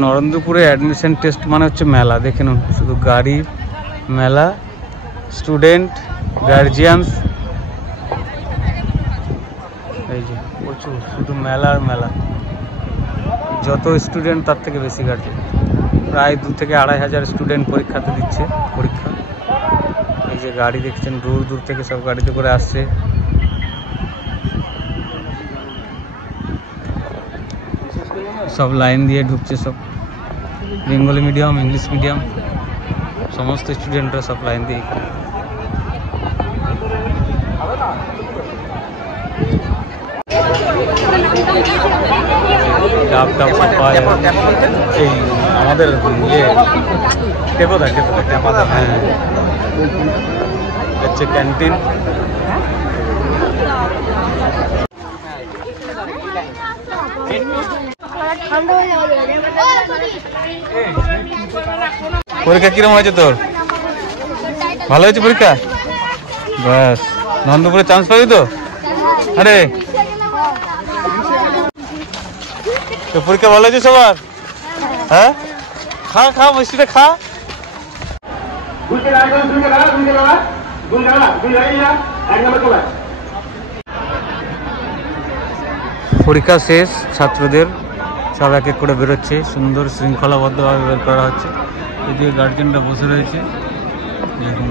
নরেন্দ্রপুরে admission test মানে হচ্ছে মেলা। দেখে নিন, শুধু গাড়ি, মেলা, স্টুডেন্ট, গার্জিয়ানস, এই যে প্রচুর, শুধু মেলা আর মেলা। যত স্টুডেন্ট তার থেকে বেশি গার্জিয়ান। প্রায় 2 থেকে 2,500 স্টুডেন্ট পরীক্ষাতে দিচ্ছে পরীক্ষা। এই যে গাড়ি দেখছেন, দূর দূর থেকে সব গাড়িতে করে আসছে। সব লাইন দিয়ে ঢুকছে, সব বেঙ্গলি মিডিয়াম, ইংলিশ মিডিয়াম, সমস্ত স্টুডেন্টরা সব লাইন দিয়ে। এই আমাদের হ্যাঁ হচ্ছে ক্যান্টিন। পরীক্ষা কিরকম হয়েছে তোর? ভালো হয়েছে পরীক্ষা? ব্যাস, নন্দপুরে চান্স পাবি তো? আরে তো পরীক্ষা ভালো হয়েছে সবার? হ্যাঁ, খা খা মিষ্টিটা খা। পরীক্ষা শেষ, ছাত্রদের সব এক এক করে বেরোচ্ছে, সুন্দর শৃঙ্খলাবদ্ধভাবে বের করা হচ্ছে। এদিকে গার্জেনরা বসে রয়েছে, দেখুন।